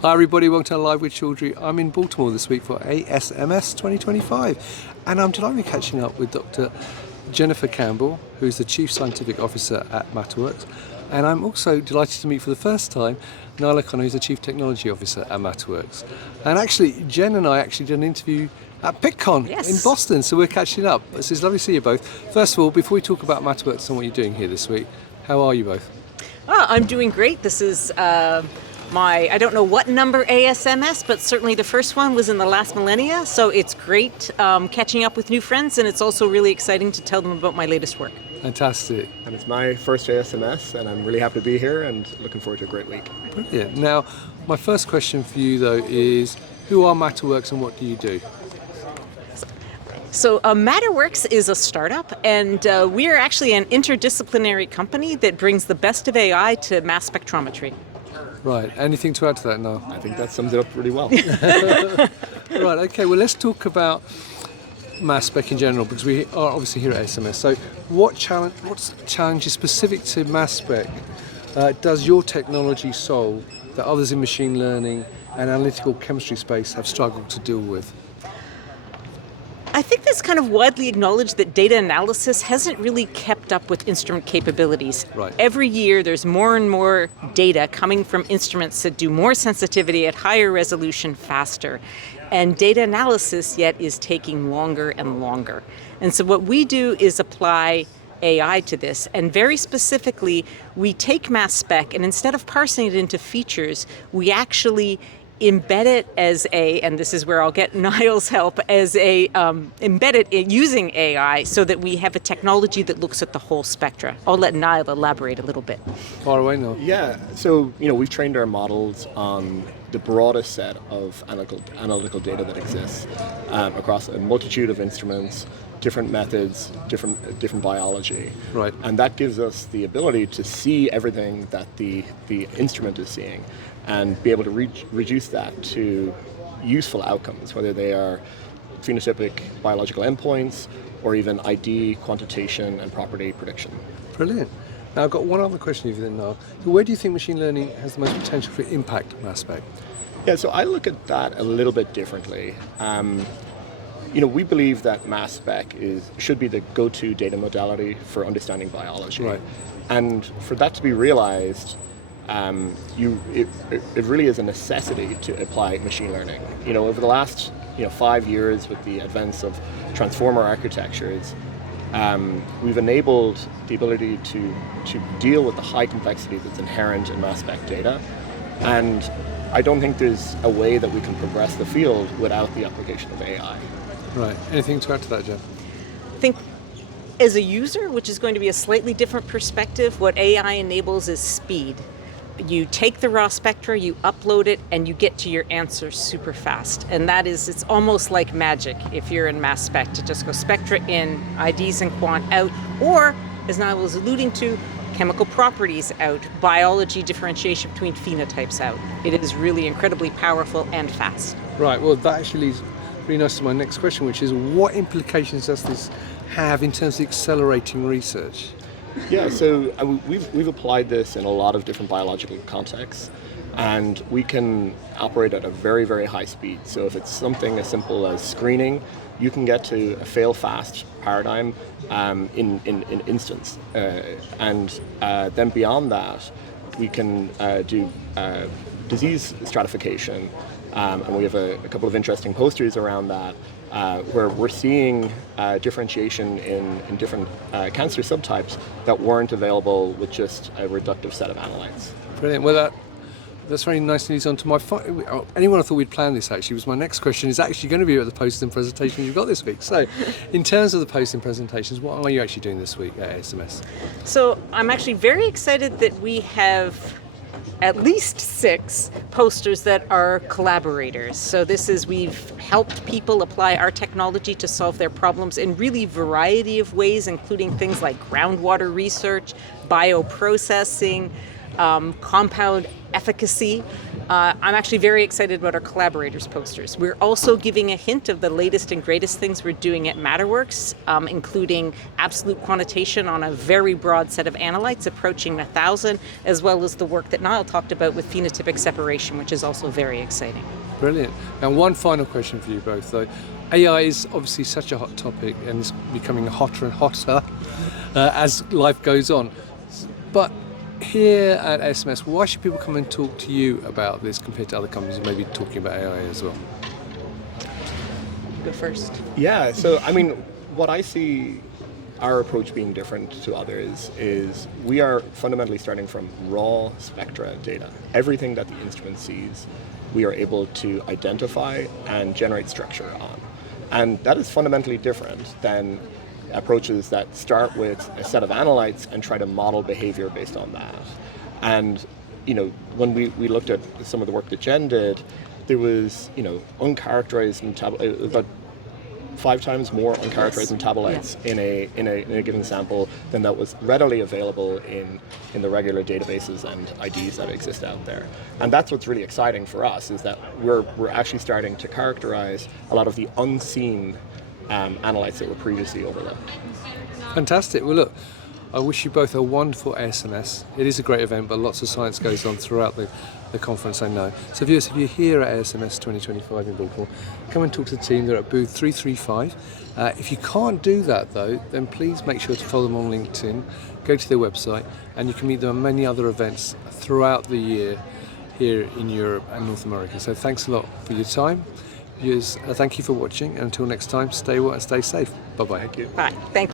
Hi everybody, welcome to Live with Children. I'm in Baltimore this week for ASMS 2025 and I'm delighted to be catching up with Dr. Jennifer Campbell, who's the Chief Scientific Officer at Matterworks, and I'm also delighted to meet for the first time Niall, who's the Chief Technology Officer at Matterworks. And actually, Jen and I actually did an interview at PickCon in Boston, so we're catching up. So it's lovely to see you both. First of all, before we talk about Matterworks and what you're doing here this week, how are you both? I'm doing great. This is I don't know what number ASMS, but certainly the first one was in the last millennia. So it's great catching up with new friends, and it's also really exciting to tell them about my latest work. Fantastic. And it's my first ASMS, and I'm really happy to be here and looking forward to a great week. Brilliant. Now, my first question for you though is, who are Matterworks and what do you do? So Matterworks is a startup, and we are actually an interdisciplinary company that brings the best of AI to mass spectrometry. Right. Anything to add to that, Niall? I think that sums it up pretty well. Right. Okay. Well, let's talk about mass spec in general, because we are obviously here at ASMS. So, what's challenges specific to mass spec does your technology solve that others in machine learning and analytical chemistry space have struggled to deal with? I think it's kind of widely acknowledged that data analysis hasn't really kept up with instrument capabilities. Right. Every year there's more and more data coming from instruments that do more sensitivity at higher resolution faster. And data analysis yet is taking longer and longer. And so what we do is apply AI to this, and very specifically we take mass spec, and instead of parsing it into features, we actually embed it as and this is where I'll get Niall's help, as embed it using AI so that we have a technology that looks at the whole spectra. I'll let Niall elaborate a little bit. Far away now. Yeah, so we've trained our models on the broadest set of analytical data that exists across a multitude of instruments, different methods, different biology. Right. And that gives us the ability to see everything that the instrument is seeing and be able to reduce that to useful outcomes, whether they are phenotypic biological endpoints or even ID, quantitation, and property prediction. Brilliant. Now, I've got one other question for you then, Niall. Where do you think machine learning has the most potential for impact mass spec? Yeah, so I look at that a little bit differently. We believe that mass spec should be the go-to data modality for understanding biology. Right. And for that to be realized, it really is a necessity to apply machine learning. Over the last 5 years, with the advance of transformer architectures, we've enabled the ability to deal with the high complexity that's inherent in mass spec data. And I don't think there's a way that we can progress the field without the application of AI. Right. Anything to add to that, Jen? I think as a user, which is going to be a slightly different perspective, what AI enables is speed. You take the raw spectra, you upload it, and you get to your answer super fast. And it's almost like magic if you're in mass spec to just go spectra in, IDs and quant out, or, as Niall was alluding to, chemical properties out, biology differentiation between phenotypes out. It is really incredibly powerful and fast. Right, well that actually leads really nice to my next question, which is what implications does this have in terms of accelerating research? Yeah, so we've applied this in a lot of different biological contexts, and we can operate at a very, very high speed. So if it's something as simple as screening, you can get to a fail-fast paradigm in instance. And then beyond that, we can do disease stratification, and we have a couple of interesting posters around that, where we're seeing differentiation in different cancer subtypes that weren't available with just a reductive set of analytes. Brilliant. Well, that's very nice leads on to my anyone I thought we'd planned this actually was my next question is actually going to be about the posters and presentations you've got this week. So in terms of the posters and presentations, what are you actually doing this week at ASMS? So I'm actually very excited that we have at least 6 posters that are collaborators. So we've helped people apply our technology to solve their problems in really variety of ways, including things like groundwater research, bioprocessing, compound efficacy. I'm actually very excited about our collaborators posters. We're also giving a hint of the latest and greatest things we're doing at Matterworks, including absolute quantitation on a very broad set of analytes approaching 1,000, as well as the work that Niall talked about with phenotypic separation, which is also very exciting. Brilliant. And one final question for you both, though. AI is obviously such a hot topic and it's becoming hotter and hotter as life goes on. But here at SMS, why should people come and talk to you about this compared to other companies who may be talking about AI as well? Go first. Yeah, so I mean, what I see our approach being different to others is we are fundamentally starting from raw spectra data. Everything that the instrument sees, we are able to identify and generate structure on. And that is fundamentally different than approaches that start with a set of analytes and try to model behavior based on that. And when we looked at some of the work that Jen did, there was uncharacterized about 5 times more uncharacterized metabolites in a given sample than that was readily available in the regular databases and IDs that exist out there. And that's what's really exciting for us, is that we're actually starting to characterize a lot of the unseen analytes that were previously overlooked. Fantastic. Well, look, I wish you both a wonderful ASMS. It is a great event, but lots of science goes on throughout the conference, I know. So viewers, if you're here at ASMS 2025 in Baltimore, come and talk to the team. They're at booth 335. If you can't do that, though, then please make sure to follow them on LinkedIn, go to their website, and you can meet them at many other events throughout the year here in Europe and North America. So thanks a lot for your time. Viewers, thank you for watching, and until next time, stay well and stay safe. Bye-bye. Thank you. Bye. Thank you.